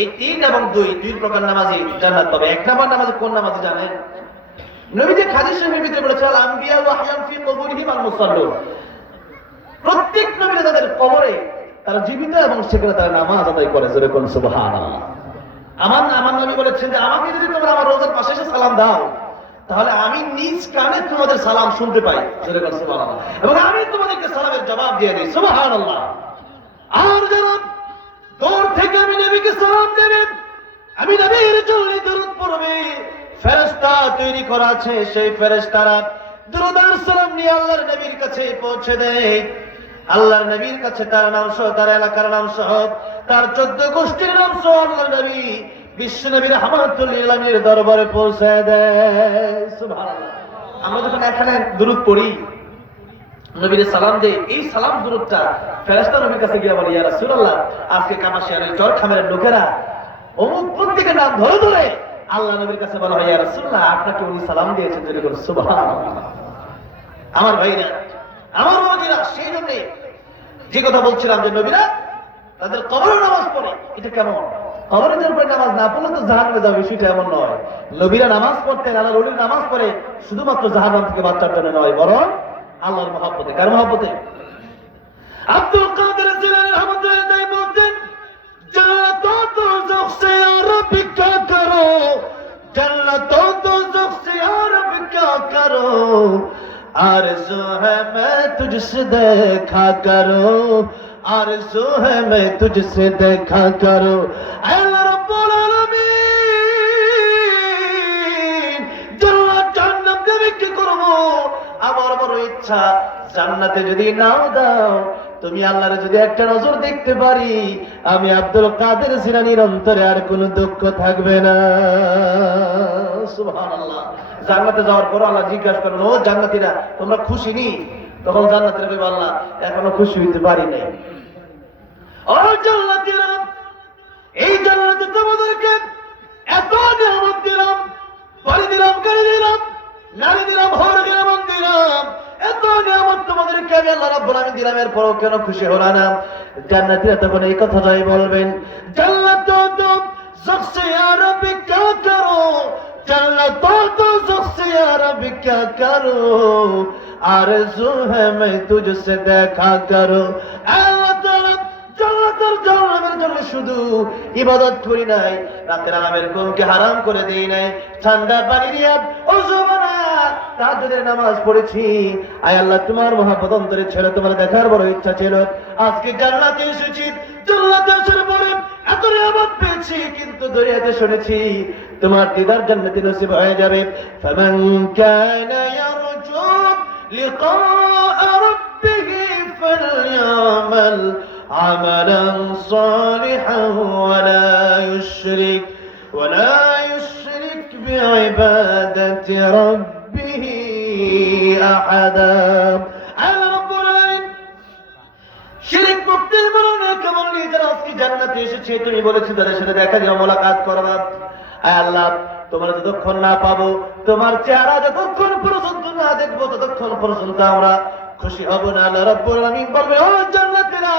এই 3 এবং 2 প্রকার নামাজি জান্নাত পাবে। 1 নাম্বার নামাজি কোন নামাজি জানেন? নবীজি হাদিস শরীফের ভিতরে বলেছেন, আল আম্বিয়া ওয়া আহয়ান ফি কুবুরিহিম আল মুসাল্লুন। প্রত্যেক নবীরা তাদের কবরে তারা জীবিত এবং সেখানে তারা নামাজ আদায় করে, যেরকম সুবহানাল্লাহ। আমার নবী বলেছেন যে আমাকে যদি তোমরা আমার রোজার পাশে এসে সালাম দাও, তাহলে আমি নিজ কানে তোমাদের সালাম শুনতে পাই, যেরকম সুবহানাল্লাহ, এবং আমি তোমাদেরকে সালামের জবাব দিয়ে দিই, সুবহানাল্লাহ। আর যারা দূর থেকে আমি নবীকে সালাম দেবে, আমি নবীর জন্য দরুদ পড়বে, ফেরেশতা তৈরি করা আছে, সেই ফেরেশতারা দরুদ আর সালাম নিয়ে আল্লাহর নবীর কাছে পৌঁছে দেয়। আল্লাহর নবীর কাছে তার নাম সহ, তার এলাকার নাম সহ, তার 14 গোষ্ঠীর নাম সহ আল্লাহর নবী বিশ্ব নবীর রাহমাতুল লিল আলামিনের দরবারে পৌঁছে দেয়, সুবহানাল্লাহ। আমরা যখন এখানে দরুদ পড়ি, নবীর সালাম দেই, এই সালাম দরুদটা ফেরেশতা নবীর কাছে গিয়ে বলে, ইয়া রাসূলুল্লাহ, আজকে কামাশিয়ার ওই চরখামের লোকেরা অমুক প্রত্যেকের নাম ধরে ধরে আল্লাহ নবীর কাছে বলা হয়, ইয়া রাসূলুল্লাহ, আপনাকে উনি সালাম দিয়েছেন, যেরকম সুবহানাল্লাহ। আমার ভাইরা, আমার বাবাজিরা, সেই জন্য যে কথা বলছিলাম যে নবীরা তাদের কবরে নামাজ পড়ে, এটা কেমন? কবরের উপরে নামাজ না পড়লে তো জাহান্নামে যাবে, সেটা এমন নয়। নবীরা নামাজ পড়তেন, আল্লাহর ওলির নামাজ পড়ে শুধুমাত্র জাহান্নাম থেকে বাঁচার জন্য নয়, বরং আল্লাহর মহব্বতে। কার মহব্বতে? আব্দুল কাদের জিলানী রাহমাতুল্লাহ তাই বলতেন, জান্নাত দোজখ সে রব কা করো, জান্নাত দোজখ সে রব কা করো, आरज़ू है मैं तुझसे देखा करो, आरज़ू है मैं तुझसे देखा करो, अल्लाह रब्बुल आलामीन। জান্নাত জান্নাতে আমি কি করব? আমার বড় ইচ্ছা, জান্নাতে যদি নাও দাও, তুমি আল্লাহর যদি একটা নজর দেখতে পারি, আমি আব্দুল কাদের জিলানীর অন্তরে আর কোনো দুঃখ থাকবে না, সুবহানাল্লাহ। জান্নাতে যাওয়ার পর আল্লাহ জিজ্ঞাসা করেন, ও জান্নাতীরা, তোমরা খুশি নি? তখন জান্নাতীরা বলবে, আল্লাহ, এখনো খুশি হইতে পারি নাই। ও জান্নাতীরা, এই জান্নাতে তোমাদেরকে এত নিয়ামত দিলাম, বাড়ি দিলাম, গাড়ি দিলাম, নারী দিলাম, হর দিলাম, দিলাম, এত নিয়ামত তোমাদেরকে আমি আল্লাহ রাব্বুল আলামিন দিলাম, এরপরও কেন খুশি হলো না? জান্নাতীরা তখন এই কথাটাই বলবেন, জান্নাত তো सबसे यारब क्या करो, जन्नत दोज़ख से यारब क्या करो, आरज़ू है मैं तुझसे देखा करो। আল্লাহ তাআলা জান্নাতের জান্নাতের জন্য শুধু ইবাদত করি নাই, রাতের আরামের ঘুমকে হারাম করে দেই নাই, ঠান্ডা পানি দিয়া ওযু বানায়া তাহাজ্জুদের নামাজ পড়েছি। আয় আল্লাহ, তোমার মহব্বত অন্তরে ছিল, তোমার দেখার বড় ইচ্ছা ছিল। আজকে জান্নাতে এসেছি, জান্নাতে আসার পরে এত নিয়ামত পেয়েছি, কিন্তু দুনিয়াতে শুনেছি তোমার দিদার জান্নাতে নসিব হয়ে যাবে। ফামান কানা ইয়ারজু লিকা রাব্বিহি ফালইয়ামাল আমালান সালিহান ওয়ালা ইউশরিক বিইবাদাতি রাব্বিহি আহাদা। আল্লাহ রাব্বুল আলামিন শিরক মুক্তির যারা আজকে জান্নাতে এসেছে তুমি বলেছো তাদের সাথে দেখা দিও, মোলাকাত করবা। আয় আল্লাহ, তোমার যতক্ষণ না পাবো, তোমার চেহারা যতক্ষণ পর্যন্ত না দেখবো, ততক্ষণ পর্যন্ত আমরা খুশি হব না। আল্লাহ রাব্বুল আলামিন বলবে, ও জান্নাতীরা,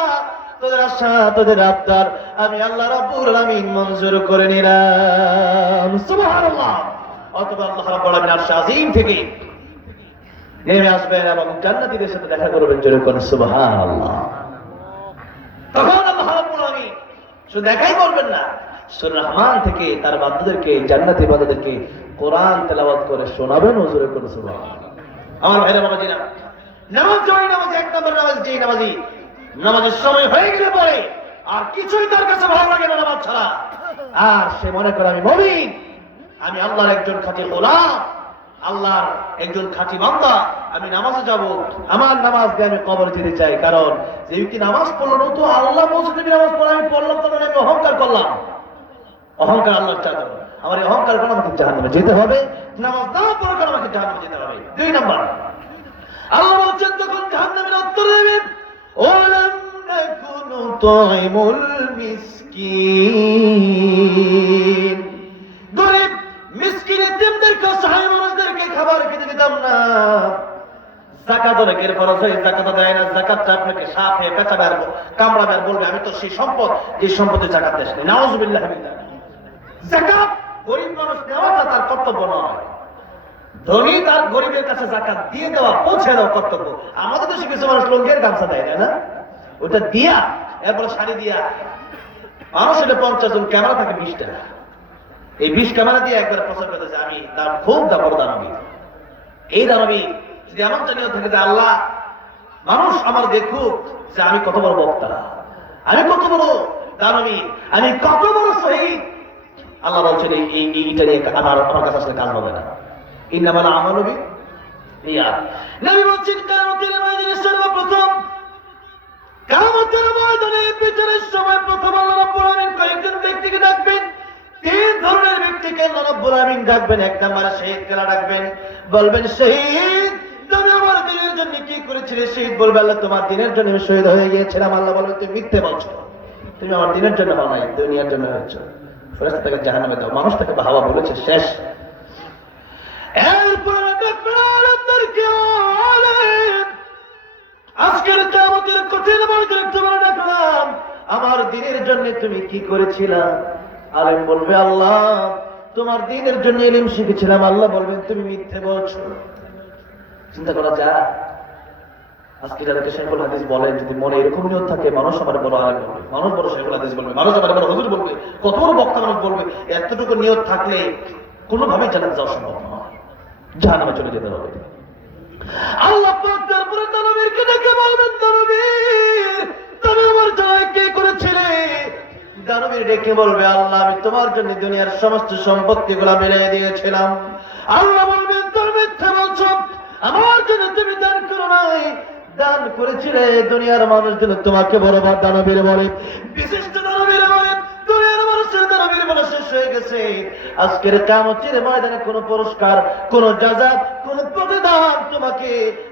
তোদের আশা তোদের আবদার আমি আল্লাহ রাব্বুল আলামিন মঞ্জুর করে নিলাম। সুবহানাল্লাহ। অতঃপর আল্লাহ রাব্বুল আলামিন আরশ আজিম থেকে নেমে আসবেন এবং জান্নাতীদের সাথে দেখা করবেন। জোরে করুন সুবহানাল্লাহ। তখন আল্লাহ রাব্বুল আলামিন শুধু দেখাই করবেন না, সূরা রহমান থেকে তার বান্দাদেরকে, জান্নাতি বান্দাদেরকে কোরআন তেলাওয়াত করে শোনাবেন। জোরে করুন সুবহানাল্লাহ। আমার ভাইরা বাবাজিরা, নামাজ জয় নামাজ এক নম্বর নামাজ, যেই নামাজি নামাজের সময় হয়ে গেলে পরে আর কিছুই তার কাছে ভালো লাগে না নামাজ ছাড়া, আর সে মনে করে আমি মুমিন, আমি আল্লাহর একজন খাঁটি গোলাম, আল্লাহর একজন খাঁটি বান্দা, আমি নামাজে যাব, আমার নামাজ দিয়ে আমি কবর যেতে চাই। কারণ যে ব্যক্তি নামাজ পড়লো না, তো আল্লাহ বলছে তুমি নামাজ পড়ো, আমি পড়লাম, তখন আমি অহংকার করলাম। অহংকার আল্লাহ চাইতে হবে, আমার এই অহংকার করে আমাকে জাহান্নামে যেতে হবে, নামাজ না পড়ার কারণে আমাকে জাহান্নামে যেতে হবে। 2 নম্বর, আল্লাহ বলছেন তখন জাহান্নামের উত্তর দেবে, ওয়ালাম নাকুনু তুইমুল মিসকিন, গরিব মিসকিন এতিমদেরকে, অসহায় মানুষদেরকে খাবার খেতে দিতাম না। যাকাত অনেকের ফরজ হয়, যাকাত দেয় না। যাকাতটা আপনাকে সাপে পেঁচাবে আর কামড়াবে আর বলবে আমি তো সেই সম্পদ, যে সম্পদের যাকাত দেশ নেই। নাউযুবিল্লাহি মিন যালিক। যাকাত গরিব মানুষ নেওয়াটা তার কর্তব্য নয়, ধনী তার গরিবের কাছে যাকাত দিয়ে দেওয়া, পৌঁছে দেওয়া কর্তব্য। আমাদের দেশে কিছু মানুষ লঙ্গের গামছা দেয়, তাই না? ওটা দিয়া, এরপরে শাড়ি দিয়া, মানুষ এটা 50 জন ক্যামেরা থাকে 20 টাকা, এই 20 ক্যামেরা দিয়ে একবার প্রচার করতে যে আমি তার খুব বড় দানবী। এই দানবী যদি এমন জানিয়ে থাকে যে আল্লাহ মানুষ আমার দেখুক যে আমি কত বড় বক্তা, আমি কত বড় দানবী, আমি কত বড় শহীদ, আল্লাহ বলছেন এইটা নিয়ে আমার কাছে আসলে কাজ হবে না। ইন্নামাল আমালু বিনিয়াত। নবী বলছেন কিয়ামতের ময়দানে সর্বপ্রথম, কিয়ামতের ময়দানে বিচারের সময় প্রথম আল্লাহ রাব্বুল আলামিন কয়েকজন ব্যক্তিকে ডাকবেন। 3 ধরনের ব্যক্তিকে আল্লাহ রাব্বুল আলামিন ডাকবেন। 1 নম্বরে শহীদকে ডাকবেন, বলবেন শহীদ তুমি আমার দ্বীনের জন্য কি করেছিলে? শহীদ বলবে আল্লাহ তোমার দ্বীনের জন্য আমি শহীদ হয়ে গিয়েছিলাম। আল্লাহ বলবে তুমি মিথ্যে বলছো, তুমি আমার দ্বীনের জন্য হও নাই, দুনিয়ার জন্য হয়েছো। ফেরেশতা তাকে জাহান্নামে দাও। মানুষ তাকে বাহবা বলেছে, শেষ। আজকের কিয়ামতের কঠিন ময়দানে তোমার ডাকলাম, আমার দ্বীনের জন্য তুমি কি করেছিলা? আলেম বলবে আল্লাহ তোমার দ্বীনের জন্য ইলম শিখেছিলাম। আল্লাহ বলবেন তুমি মিথ্যে বলছো। চিন্তা করা যায়, আজকে যাদেরকে শেখুল হাদিস বলেন, যদি মনে এরকম নিয়ত থাকে, মানুষ আমার বড় আলেম বলবে, মানুষ বড় শেখুল হাদিস বলবে, মানুষ আমার বড় হুজুর বলবে, কত বড় বক্তা মানুষ বলবে, এতটুকু নিয়ত থাকলে কোনোভাবেই জান্নাতে যাওয়া সম্ভব নয়, জাহান্নামে চলে যেতে হবে। আল্লাহ পাক তারপরে দানবীরকে ডেকে বলবেন, দানবীর তুমি আমার জন্য কি করেছিলে? দানবীর ডেকে বলবে আল্লাহ আমি তোমার জন্য দুনিয়ার সমস্ত সম্পত্তিগুলো মিলিয়ে দিয়েছিলাম। আল্লাহ বলবেন তুমি মিথ্যা বলছো, আমার জন্য তুমি দান করো নাই, দান করেছিলে দুনিয়ার মানুষজন তোমাকে বড়বার দানবীর বলে, বিশিষ্ট দানবীর বলে, দুনিয়ার মানুষের দানবীর বলে শেষ হয়ে গেছে। আজকের কিয়ামতের ময়দানে কোন পুরস্কার, কোন জাযাব, কোন প্রতিদান তোমাকে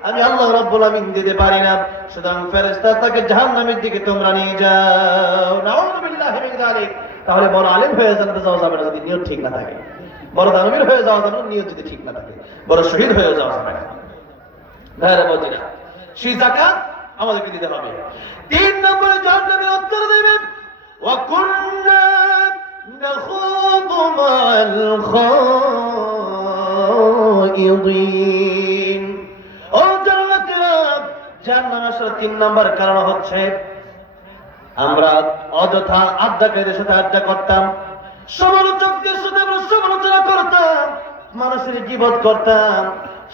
আমি আল্লাহ রাব্বুল আমিন দিতে পারি না। সুতরাং ফেরেশতা তাকে জাহান্নামের দিকে তোমরা নিয়ে যাও। নাউযুবিল্লাহি মিন যালিক। তাহলে বড় আলেম হয়ে জান্নাতে যাওয়া যাবে না যদি নিয়ত ঠিক না থাকে, বড় দানবীর হয়ে যাওয়া যাবে না নিয়ত যদি ঠিক না থাকে, বড় শহীদ হয়ে যাওয়া যাবে না। ভাইরা বলছিনা, সেই যাকাত আমাদেরকে দিতে হবে। 3 নম্বরে জাহান্নামের উত্তর দেবেন, ওয়া কুন্না নাখুদু মা'আল খায়িদিন। ও জান্নাতীরা, জাহান্নামে আসার 3 নম্বর কারণ হচ্ছে আমরা অযথা আড্ডাকারীদের সাথে আড্ডা করতাম, সমালোচকদের সাথে আমরা সমালোচনা করতাম, মানুষের গীবত করতাম,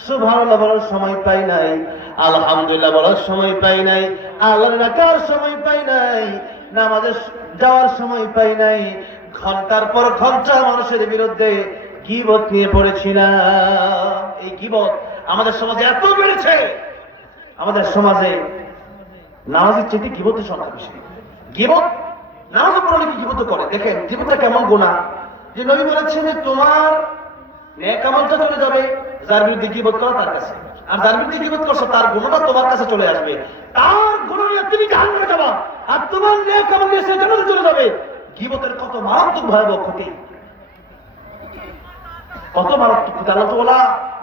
সুবহানাল্লাহ বলার সময় পাই নাই, আলহামদুলিল্লাহ বলার সময় পাই নাই, আল্লাহর ডাকার সময় পাই নাই, নামাজে যাওয়ার সময় পাই নাই, ঘন্টার পর ঘন্টা মানুষের বিরুদ্ধে গীবত নিয়ে পড়েছিলাম। এই গীবত আমাদের সমাজে এত বেড়েছে, আমাদের সমাজে নামাজের চেয়ে গীবতের সংখ্যা বেশি। গীবত নামাজ পড়লে কি গীবত করে? দেখেন গীবতটা কেমন গুনাহ, যে নবী বলেছেন যে তোমার নেক আমলটা চলে যাবে যার বিরুদ্ধে গীবত করা তার কাছে। আর যার বিরুদ্ধে গীবত করছো তার গুণটা তোমার কাছে চলে আসবে, তার গুণ নিয়ে তুমি জাহান্নামে যাবা, আর তোমার নেক আমল নিয়ে সে জান্নাতে চলে যাবে। গীবতের কত মারাত্মক ভয়াবহ ক্ষতি, কত মারাত্মক ক্ষতি। আল্লাহ তো বলা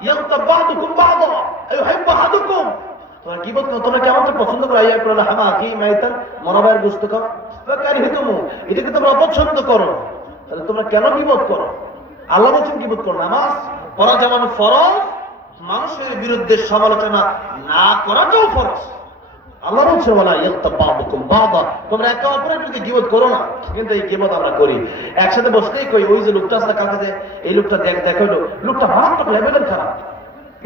ইয়াগতাব বা'দুকুম বা'দা আইয়ুহিব্বু আহাদুকুম, তোমরা গীবত করো, তোমরা কেমন পছন্দ করো, আইয়া করো হামা কি মাইতান মরাবায়ের গোশত খাও, কারিহিতুমু, এটাকে তোমরা অপছন্দ করো, তাহলে তোমরা কেন গীবত করো? আল্লাহ বলছেন গীবত করো। নামাজ পড়া যেমন ফরজ, মানুষের বিরুদ্ধে সমালোচনা না করাটাও ফরজ। আল্লাহ বলছে ওয়ালা ইয়াগতাব বা'দুকুম বা'দা, তোমরা একে অপরের বিরুদ্ধে গীবত করো না। কিন্তু এই গীবত আমরা করি, একসাথে বসলেই কই ওই যে লোকটা আছে কাছে, এই লোকটা দেখাইলো, লোকটা মারাত্মক লেভেলের খারাপ,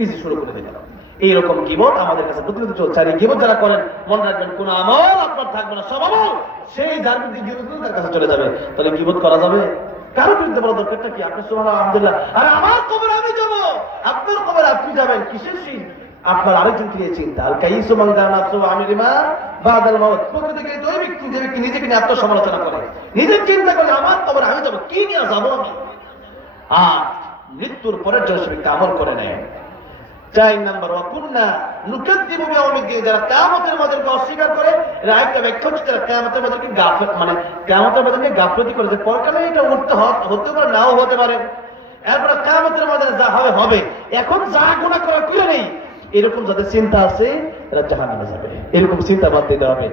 ইজি শুরু করে দিলাম। এইরকম গীবত আমাদের কাছে প্রতিনিয়ত চলছে। আর এই গীবত যারা করেন, মনে রাখবেন কোন আমল আপনার থাকবে না, সব আমল সেই যার বিরুদ্ধে গীবত করবেন তার কাছে চলে যাবে। তাহলে গীবত করা যাবে? কারো বিরুদ্ধে বলা দরকারটা কি? আপনি সুবহানাল্লাহ আলহামদুলিল্লাহ, আর আমার কবর আমি যাব, আপনার কবর আপনি যাবেন, কিসের সেই আপনার আরেকজনকে নিয়ে চিন্তা? আল কাইসু মান কানা নাফসু আমিলিমা বাদাল মাউত, প্রকৃতিকে ওই ব্যক্তি যে ব্যক্তি নিজেকে নিয়ে আত্মসমালোচনা করে, নিজের চিন্তা করে আমার কবর আমি যাব, কি নিয়ে যাবো আমি। আর মৃত্যুর পরের জন্য সে ব্যক্তি আমল করে নেয়। 4 নাম্বার, ওয়াকুন্না নুকাদ্দিবু বিয়াউমিদ্দিন, যারা কিয়ামতের মাঝকে অস্বীকার করে, এর আরেকটা ব্যাখ্যা হচ্ছে যারা কিয়ামতের মাঝকে গাফিল, মানে কিয়ামতের মাঝকে গাফলতি করে, যে পরকালে এটা হতে পারে নাও হতে পারে, এরপরে কিয়ামতের মাঝে যা হবে হবে, এখন যা গুনাহ করা করে নেই, এরকম যাদের চিন্তা আছে এরা জাহান্নামে যাবে। এরকম চিন্তা বাদ দিতে হবে।